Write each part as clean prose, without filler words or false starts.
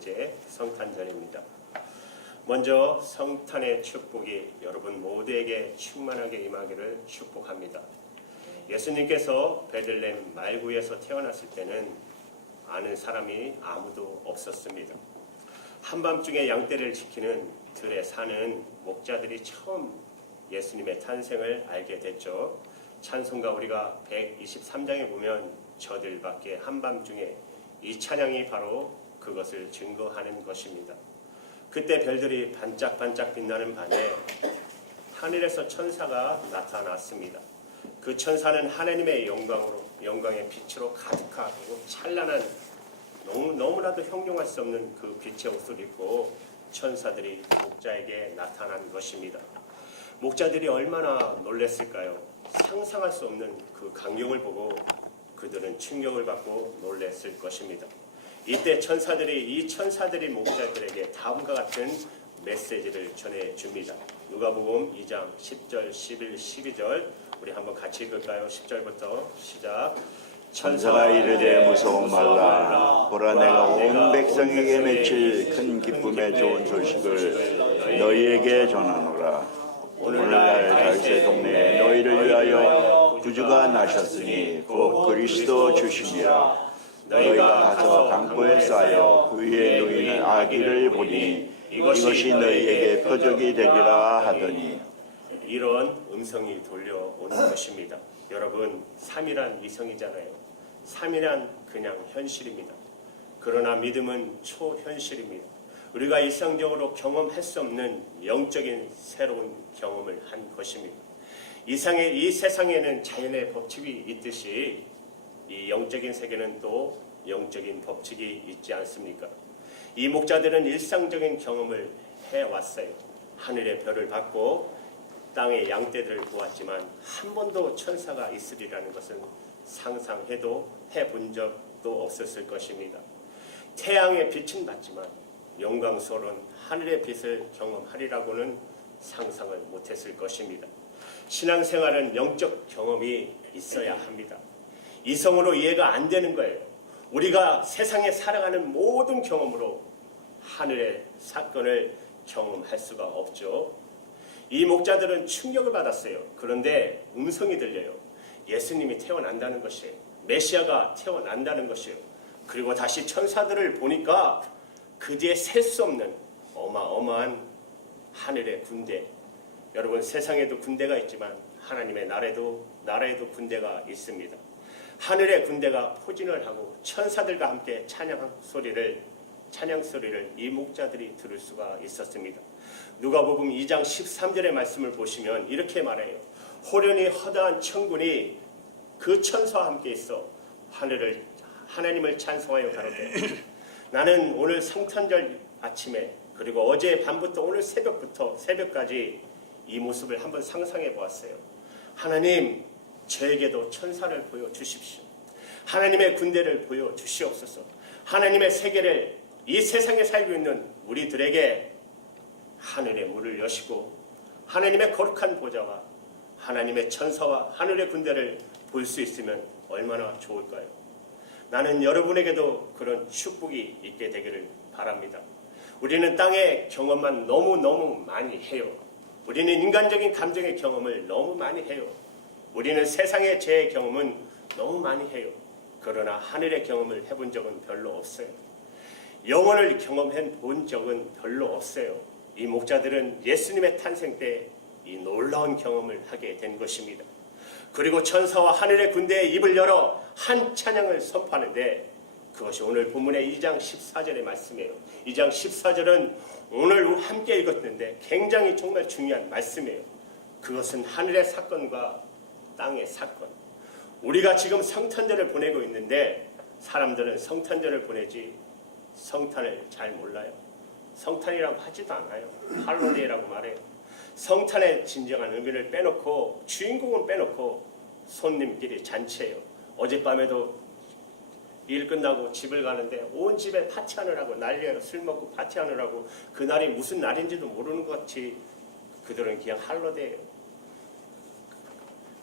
이제 성탄절입니다. 먼저 성탄의 축복이 여러분 모두에게 충만하게 임하기를 축복합니다. 예수님께서 베들레헴 말구에서 태어났을 때는 아는 사람이 아무도 없었습니다. 한밤중에 양떼를 지키는 들에 사는 목자들이 처음 예수님의 탄생을 알게 됐죠. 찬송가 우리가 123장에 보면 저들밖에 한밤중에 이 찬양이 바로 그것을 증거하는 것입니다. 그때 별들이 반짝반짝 빛나는 밤에 하늘에서 천사가 나타났습니다. 그 천사는 하나님의 영광의 빛으로 가득하고 찬란한 너무나도 형용할 수 없는 그 빛의 옷을 입고 천사들이 목자에게 나타난 것입니다. 목자들이 얼마나 놀랐을까요? 상상할 수 없는 그 광경을 보고 그들은 충격을 받고 놀랐을 것입니다. 이때 이 천사들이 목자들에게 다음과 같은 메시지를 전해줍니다. 누가복음 2장 10절, 11, 12절 우리 한번 같이 읽을까요? 10절부터 시작. 천사가 이르되 무서워 말라. 보라 내가 온 백성에게 맺힐 큰 기쁨의 좋은 소식을 너희에게 전하노라. 오늘날 다윗의 동네에 너희를 위하여 구주가 나셨으니 곧 그리스도 주시니라. 너희가 가서 강포에 쌓여 그 위에 놓이는 아기를 보니 이것이 너희에게 표적이 되리라 하더니. 이런 음성이 돌려오는 것입니다. 여러분, 3이란 이성이잖아요. 3이란 그냥 현실입니다. 그러나 믿음은 초현실입니다. 우리가 일상적으로 경험할 수 없는 영적인 새로운 경험을 한 것입니다. 이 세상에는 자연의 법칙이 있듯이 이 영적인 세계는 또 영적인 법칙이 있지 않습니까? 이 목자들은 일상적인 경험을 해왔어요. 하늘의 별을 받고 땅의 양떼들을 보았지만 한 번도 천사가 있으리라는 것은 상상해도 해본 적도 없었을 것입니다. 태양의 빛은 받지만 영광스러운 하늘의 빛을 경험하리라고는 상상을 못했을 것입니다. 신앙생활은 영적 경험이 있어야 합니다. 이성으로 이해가 안 되는 거예요. 우리가 세상에 살아가는 모든 경험으로 하늘의 사건을 경험할 수가 없죠. 이 목자들은 충격을 받았어요. 그런데 음성이 들려요. 예수님이 태어난다는 것이에요. 메시아가 태어난다는 것이에요. 그리고 다시 천사들을 보니까 그 뒤에 셀 수 없는 어마어마한 하늘의 군대. 여러분, 세상에도 군대가 있지만 하나님의 나라에도 군대가 있습니다. 하늘의 군대가 포진을 하고 천사들과 함께 찬양 소리를 이 목자들이 들을 수가 있었습니다. 누가복음 2장 13절의 말씀을 보시면 이렇게 말해요. 호련히 허다한 천군이 그 천사와 함께 있어 하나님을 찬송하여 가로되 나는 오늘 성탄절 아침에 그리고 어제 밤부터 오늘 새벽까지 이 모습을 한번 상상해 보았어요. 하나님, 저에게도 천사를 보여주십시오. 하나님의 군대를 보여주시옵소서. 하나님의 세계를 이 세상에 살고 있는 우리들에게 하늘의 문을 여시고 하나님의 거룩한 보좌와 하나님의 천사와 하늘의 군대를 볼 수 있으면 얼마나 좋을까요? 나는 여러분에게도 그런 축복이 있게 되기를 바랍니다. 우리는 땅의 경험만 너무 많이 해요. 우리는 인간적인 감정의 경험을 너무 많이 해요. 우리는 세상의 죄의 경험은 너무 많이 해요. 그러나 하늘의 경험을 해본 적은 별로 없어요. 영혼을 경험해 본 적은 별로 없어요. 이 목자들은 예수님의 탄생 때 이 놀라운 경험을 하게 된 것입니다. 그리고 천사와 하늘의 군대의 입을 열어 한 찬양을 선포하는데 그것이 오늘 본문의 2장 14절의 말씀이에요. 2장 14절은 오늘 함께 읽었는데 굉장히 정말 중요한 말씀이에요. 그것은 하늘의 사건과 땅의 사건. 우리가 지금 성탄절을 보내고 있는데 사람들은 성탄절을 보내지 성탄을 잘 몰라요. 성탄이라고 하지도 않아요. 할로데이라고 말해요. 성탄의 진정한 의미를 빼놓고 주인공은 빼놓고 손님끼리 잔치해요. 어젯밤에도 일 끝나고 집을 가는데 온 집에 파티하느라고 난리예요. 술 먹고 파티하느라고 그날이 무슨 날인지도 모르는 것 같이 그들은 그냥 할로데이예요.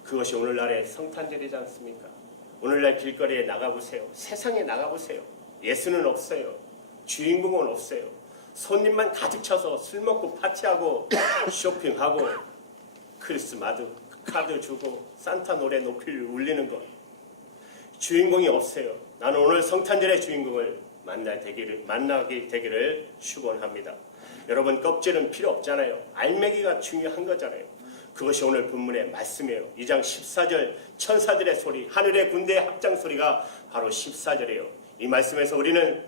그것이 오늘날의 성탄절이지 않습니까? 오늘날 길거리에 나가보세요. 세상에 나가보세요. 예수는 없어요. 주인공은 없어요. 손님만 가득 차서 술 먹고 파티하고 쇼핑하고 크리스마스 카드 주고 산타 노래 높이 울리는 것. 주인공이 없어요. 나는 오늘 성탄절의 주인공을 만나게 되기를 축원합니다. 여러분, 껍질은 필요 없잖아요. 알맹이가 중요한 거잖아요. 그것이 오늘 본문의 말씀이에요. 2장 14절 천사들의 소리, 하늘의 군대의 합장 소리가 바로 14절이에요. 이 말씀에서 우리는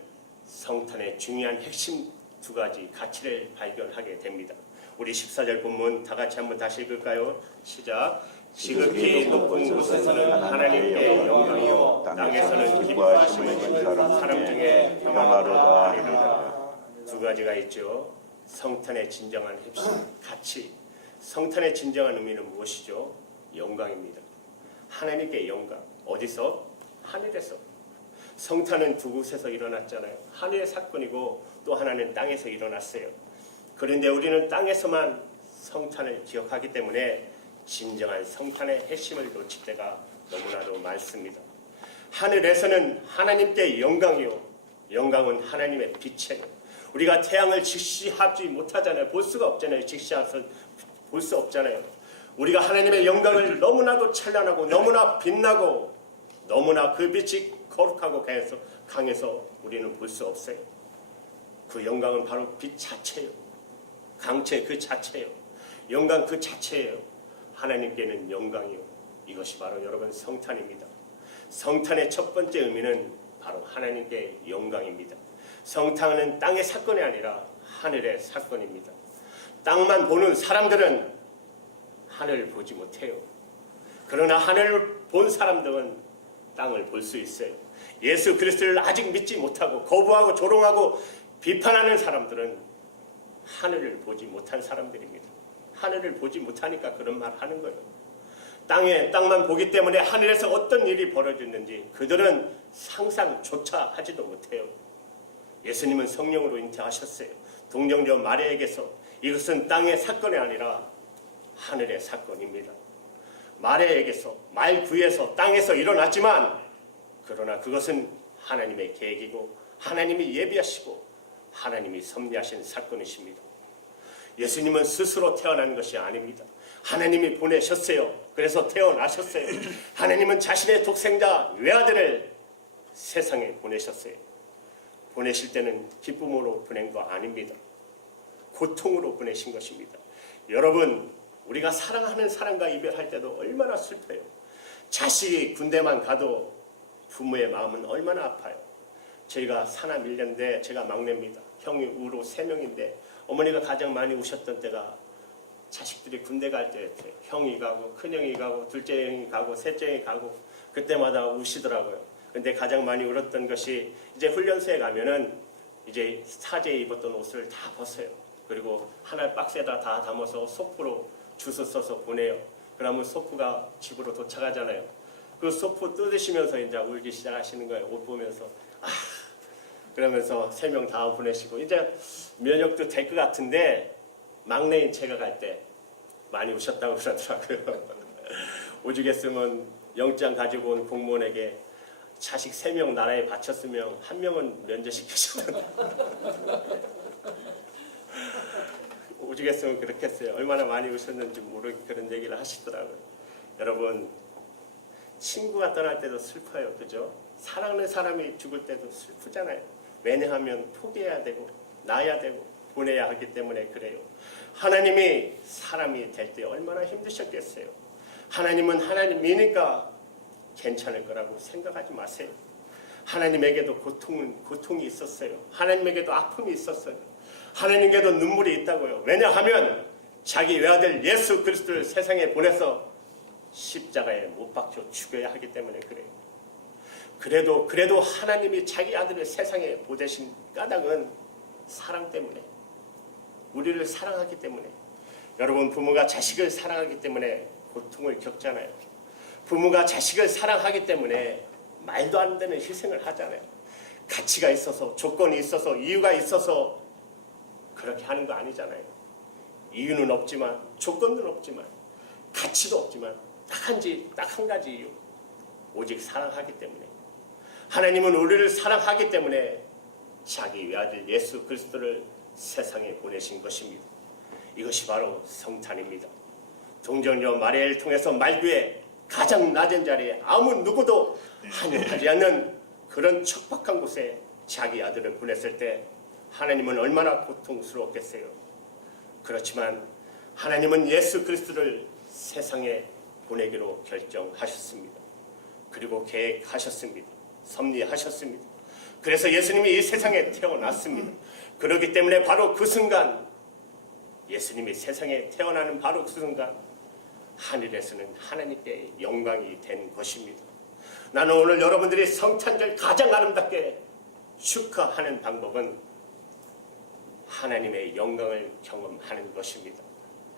성탄의 중요한 핵심 두 가지 가치를 발견하게 됩니다. 우리 14절 본문 다 같이 한번 다시 읽을까요? 시작. 지극히 높은 곳에서는 하나님께 영광이요 땅에서는 기뻐하심을 입은 사람 중에 평화로다 하리라. 두 가지가 있죠. 성탄의 진정한 핵심 가치. 성탄의 진정한 의미는 무엇이죠? 영광입니다. 하나님께 영광. 어디서? 하늘에서. 성탄은 두 곳에서 일어났잖아요. 하늘의 사건이고 또 하나는 땅에서 일어났어요. 그런데 우리는 땅에서만 성탄을 기억하기 때문에 진정한 성탄의 핵심을 놓칠 때가 너무나도 많습니다. 하늘에서는 하나님께 영광이요, 영광은 하나님의 빛이에요. 우리가 태양을 직시하지 못하잖아요. 볼 수가 없잖아요. 직시해서 볼 수 없잖아요. 우리가 하나님의 영광을 너무나도 찬란하고 너무나 빛나고 너무나 그 빛이 거룩하고 강해서 우리는 볼 수 없어요. 그 영광은 바로 빛 자체예요. 강체 그 자체예요. 영광 그 자체예요. 하나님께는 영광이요. 이것이 바로 여러분 성탄입니다. 성탄의 첫 번째 의미는 바로 하나님께 영광입니다. 성탄은 땅의 사건이 아니라 하늘의 사건입니다. 땅만 보는 사람들은 하늘을 보지 못해요. 그러나 하늘을 본 사람들은 땅을 볼 수 있어요. 예수 그리스도를 아직 믿지 못하고 거부하고 조롱하고 비판하는 사람들은 하늘을 보지 못한 사람들입니다. 하늘을 보지 못하니까 그런 말 하는 거예요. 땅만 보기 때문에 하늘에서 어떤 일이 벌어졌는지 그들은 상상조차 하지도 못해요. 예수님은 성령으로 잉태하셨어요. 동정녀 마리아에게서 이것은 땅의 사건이 아니라 하늘의 사건입니다. 마리아에게서 말구에서 땅에서 일어났지만 그러나 그것은 하나님의 계획이고 하나님이 예비하시고 하나님이 섭리하신 사건이십니다. 예수님은 스스로 태어난 것이 아닙니다. 하나님이 보내셨어요. 그래서 태어나셨어요. 하나님은 자신의 독생자 외아들을 세상에 보내셨어요. 보내실 때는 기쁨으로 보낸 거 아닙니다. 고통으로 보내신 것입니다. 여러분, 우리가 사랑하는 사람과 이별할 때도 얼마나 슬퍼요. 자식이 군대만 가도 부모의 마음은 얼마나 아파요. 저희가 사남 1년대 제가 막내입니다. 형이 우로 3명인데 어머니가 가장 많이 우셨던 때가 자식들이 군대 갈 때였어요. 형이 가고 큰형이 가고 둘째 형이 가고 셋째 형이 가고 그때마다 우시더라고요. 근데 가장 많이 울었던 것이 이제 훈련소에 가면은 이제 사제에 입었던 옷을 다 벗어요. 그리고 하나 박스에다 다 담아서 소프로 주소 써서 보내요. 그러면 소프가 집으로 도착하잖아요. 그 소프 뜯으시면서 이제 울기 시작하시는 거예요. 옷 보면서 그러면서 3명 다 보내시고 이제 면역도 될 것 같은데 막내인 제가 갈 때 많이 우셨다고 그러더라고요. 오죽했으면 영장 가지고 온 공무원에게 자식 3명 나라에 바쳤으면 1명은 면제시키셨는데 오죽했으면 그렇게 했어요. 얼마나 많이 우셨는지 모르게 그런 얘기를 하시더라고요. 여러분, 친구가 떠날 때도 슬퍼요. 그죠? 사랑하는 사람이 죽을 때도 슬프잖아요. 왜냐하면 포기해야 되고 놔야 되고 보내야 하기 때문에 그래요. 하나님이 사람이 될 때 얼마나 힘드셨겠어요. 하나님은 하나님이니까 괜찮을 거라고 생각하지 마세요. 하나님에게도 고통이 있었어요. 하나님에게도 아픔이 있었어요. 하나님께도 눈물이 있다고요. 왜냐하면 자기 외아들 예수 그리스도를 세상에 보내서 십자가에 못 박혀 죽여야 하기 때문에 그래요. 그래도 하나님이 자기 아들을 세상에 보내신 까닭은 사랑 때문에, 우리를 사랑하기 때문에. 여러분, 부모가 자식을 사랑하기 때문에 고통을 겪잖아요. 부모가 자식을 사랑하기 때문에 말도 안 되는 희생을 하잖아요. 가치가 있어서, 조건이 있어서, 이유가 있어서 그렇게 하는 거 아니잖아요. 이유는 없지만, 조건은 없지만, 가치도 없지만 딱 한 가지 이유, 오직 사랑하기 때문에. 하나님은 우리를 사랑하기 때문에 자기 외아들 예수 그리스도를 세상에 보내신 것입니다. 이것이 바로 성탄입니다. 동정녀 마리아를 통해서 말구에 가장 낮은 자리에 아무 누구도 환영하지 않는 그런 척박한 곳에 자기 아들을 보냈을 때 하나님은 얼마나 고통스러웠겠어요. 그렇지만 하나님은 예수 그리스도를 세상에 보내기로 결정하셨습니다. 그리고 계획하셨습니다. 섭리하셨습니다. 그래서 예수님이 이 세상에 태어났습니다. 그렇기 때문에 바로 그 순간, 예수님이 세상에 태어나는 바로 그 순간 하늘에서는 하나님께 영광이 된 것입니다. 나는 오늘 여러분들이 성탄절 가장 아름답게 축하하는 방법은 하나님의 영광을 경험하는 것입니다.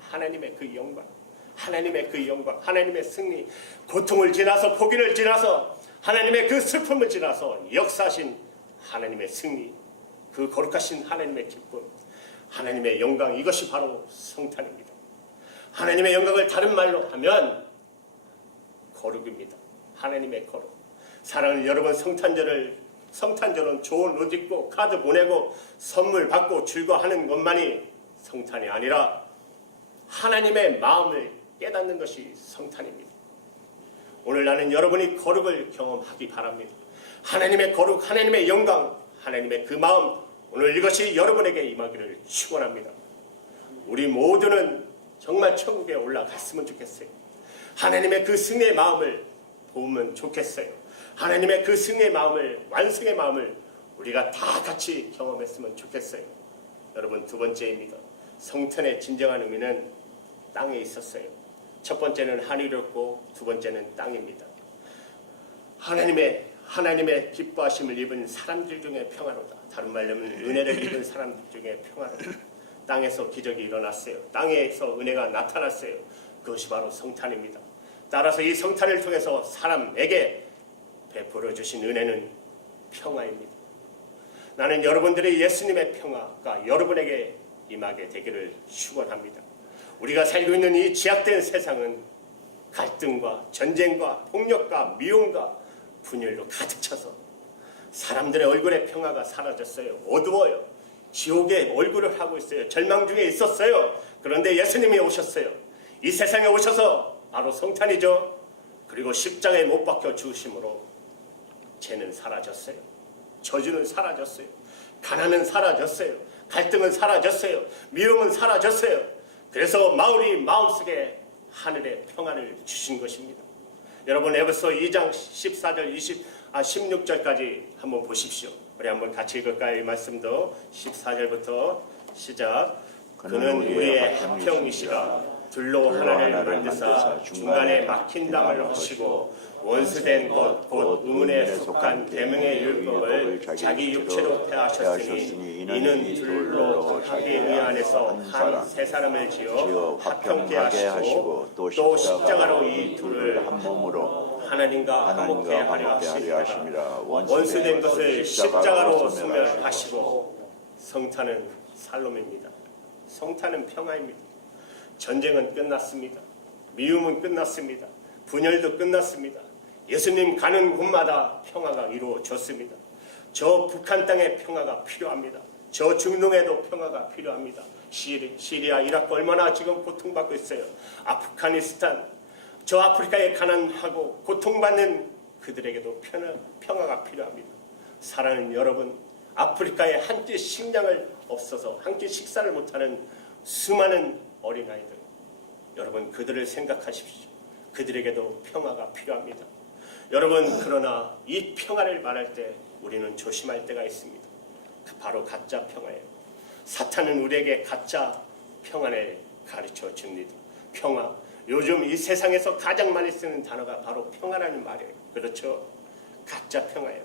하나님의 그 영광, 하나님의 그 영광, 하나님의 승리, 고통을 지나서 포기를 지나서 하나님의 그 슬픔을 지나서 역사하신 하나님의 승리, 그 거룩하신 하나님의 기쁨, 하나님의 영광, 이것이 바로 성탄입니다. 하나님의 영광을 다른 말로 하면 거룩입니다. 하나님의 거룩. 사랑하는 여러분, 성탄절은 좋은 옷 입고 카드 보내고 선물 받고 즐거워하는 것만이 성탄이 아니라 하나님의 마음을 깨닫는 것이 성탄입니다. 오늘 나는 여러분이 거룩을 경험하기 바랍니다. 하나님의 거룩, 하나님의 영광, 하나님의 그 마음, 오늘 이것이 여러분에게 임하기를 축원합니다. 우리 모두는 정말 천국에 올라갔으면 좋겠어요. 하나님의 그 승리의 마음을 보면 좋겠어요. 하나님의 그 승리의 마음을, 완성의 마음을 우리가 다 같이 경험했으면 좋겠어요. 여러분, 두 번째입니다. 성탄의 진정한 의미는 땅에 있었어요. 첫 번째는 하늘이었고 두 번째는 땅입니다. 하나님의 기뻐하심을 입은 사람들 중에 평화로다. 다른 말로 하면 은혜를 입은 사람들 중에 평화로다. 땅에서 기적이 일어났어요. 땅에서 은혜가 나타났어요. 그것이 바로 성탄입니다. 따라서 이 성탄을 통해서 사람에게 베풀어 주신 은혜는 평화입니다. 나는 여러분들의 예수님의 평화가 여러분에게 임하게 되기를 축원합니다. 우리가 살고 있는 이 제약된 세상은 갈등과 전쟁과 폭력과 미움과 분열로 가득 차서 사람들의 얼굴에 평화가 사라졌어요. 어두워요. 지옥의 얼굴을 하고 있어요. 절망 중에 있었어요. 그런데 예수님이 오셨어요. 이 세상에 오셔서 바로 성탄이죠. 그리고 십자가에 못 박혀 죽으심으로 죄는 사라졌어요. 저주는 사라졌어요. 가난은 사라졌어요. 갈등은 사라졌어요. 미움은 사라졌어요. 그래서 마음속에 하늘의 평안을 주신 것입니다. 여러분, 에베소 2장 14절 16절까지 한번 보십시오. 우리 한번 같이 읽을까요? 이 말씀도 14절부터 시작. 그는 우리의 합평이시라. 둘로 하나를 만드사 중간에 막힌 담을 하시고 원수된 것 곧 의문에 속한 계명의 율법을 자기 육체로 폐하셨으니 이는 둘로 합의 안에서 한 세 사람을 지어 합평케 하시고 또 십자가로 이 둘을 한 몸으로 하나님과 화목케 하려 하심이라. 원수된 것을 십자가로 소멸하시고. 성탄은 살롬입니다. 성탄은 평화입니다. 전쟁은 끝났습니다. 미움은 끝났습니다. 분열도 끝났습니다. 예수님 가는 곳마다 평화가 이루어졌습니다. 저 북한 땅에 평화가 필요합니다. 저 중동에도 평화가 필요합니다. 시리아, 이라크 얼마나 지금 고통받고 있어요. 아프가니스탄, 저 아프리카에 가난하고 고통받는 그들에게도 평화가 필요합니다. 사랑하는 여러분, 아프리카에 한 끼 식량을 없어서 한 끼 식사를 못하는 수많은 어린아이들, 여러분 그들을 생각하십시오. 그들에게도 평화가 필요합니다. 여러분, 그러나 이 평화를 말할 때 우리는 조심할 때가 있습니다. 바로 가짜 평화예요. 사탄은 우리에게 가짜 평안을 가르쳐 줍니다. 평화, 요즘 이 세상에서 가장 많이 쓰는 단어가 바로 평화라는 말이에요. 그렇죠? 가짜 평화예요.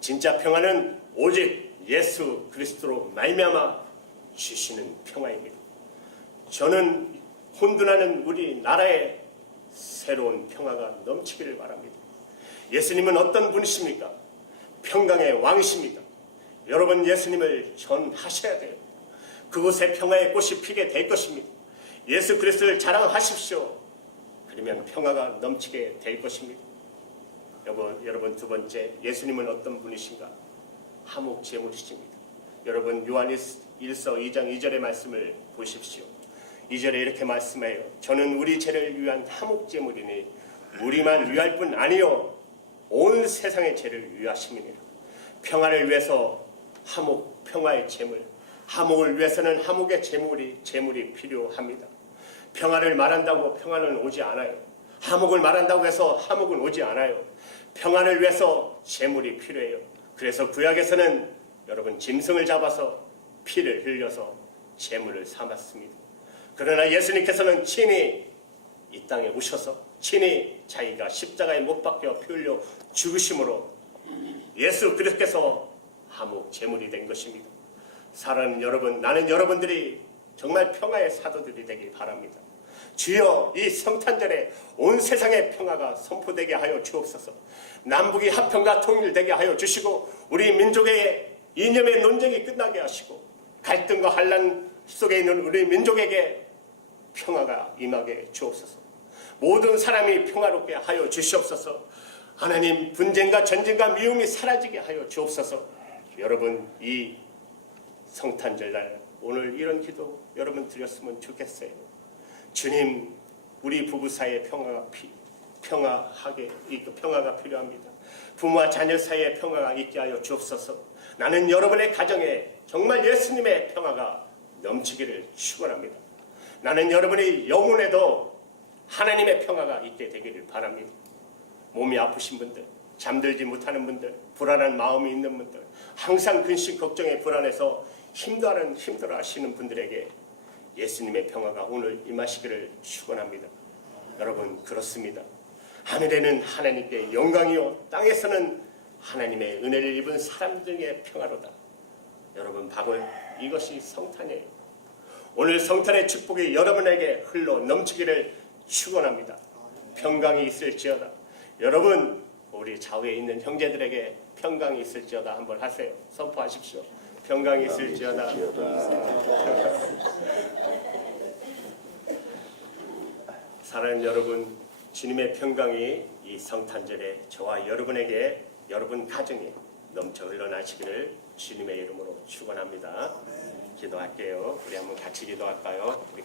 진짜 평화는 오직 예수 그리스도로 말미암아 주시는 평화입니다. 저는 혼돈하는 우리 나라에 새로운 평화가 넘치기를 바랍니다. 예수님은 어떤 분이십니까? 평강의 왕이십니다. 여러분, 예수님을 전하셔야 돼요. 그곳에 평화의 꽃이 피게 될 것입니다. 예수 그리스도를 자랑하십시오. 그러면 평화가 넘치게 될 것입니다. 여러분, 두 번째, 예수님은 어떤 분이신가? 화목 제물이십니다. 여러분 요한 1서 2장 2절의 말씀을 보십시오. 2절에 이렇게 말씀해요. 저는 우리 죄를 위한 화목 제물이니 우리만 위할 뿐 아니요 온 세상의 죄를 위하심이니라. 평화를 위해서 화목, 평화의 제물, 화목을 위해서는 화목의 제물이 필요합니다. 평화를 말한다고 평화는 오지 않아요. 화목을 말한다고 해서 화목은 오지 않아요. 평화를 위해서 제물이 필요해요. 그래서 구약에서는 여러분 짐승을 잡아서 피를 흘려서 제물을 삼았습니다. 그러나 예수님께서는 친히 이 땅에 오셔서 친히 자기가 십자가에 못 박혀 피 흘려 죽으심으로 예수 그리스도께서 화목 제물이 된 것입니다. 사랑하는 여러분, 나는 여러분들이 정말 평화의 사도들이 되기 바랍니다. 주여 이 성탄절에 온 세상의 평화가 선포되게 하여 주옵소서. 남북이 화평과 통일되게 하여 주시고 우리 민족의 이념의 논쟁이 끝나게 하시고 갈등과 환난 속에 있는 우리 민족에게 평화가 임하게 주옵소서. 모든 사람이 평화롭게 하여 주시옵소서. 하나님 분쟁과 전쟁과 미움이 사라지게 하여 주옵소서. 여러분 이 성탄절날 오늘 이런 기도 여러분 드렸으면 좋겠어요. 주님, 우리 부부 사이의 평화가 필요합니다. 부모와 자녀 사이의 평화가 있게 하여 주옵소서. 나는 여러분의 가정에 정말 예수님의 평화가 넘치기를 축원합니다. 나는 여러분의 영혼에도 하나님의 평화가 있게 되기를 바랍니다. 몸이 아프신 분들, 잠들지 못하는 분들, 불안한 마음이 있는 분들, 항상 근심 걱정에 불안해서 힘들어하시는 분들에게 예수님의 평화가 오늘 임하시기를 축원합니다. 여러분 그렇습니다. 하늘에는 하나님께 영광이요 땅에서는 하나님의 은혜를 입은 사람들의 평화로다. 여러분 바로 이것이 성탄이에요. 오늘 성탄의 축복이 여러분에게 흘러 넘치기를 축원합니다. 평강이 있을지어다. 여러분 우리 좌우에 있는 형제들에게 평강이 있을지어다 한번 하세요. 선포하십시오. 평강이 있을지어다. 사랑하는 여러분, 주님의 평강이 이 성탄절에 저와 여러분에게 여러분 가정에 넘쳐 흘러나시기를 주님의 이름으로 축원합니다. 기도할게요. 우리 한번 같이 기도할까요? 우리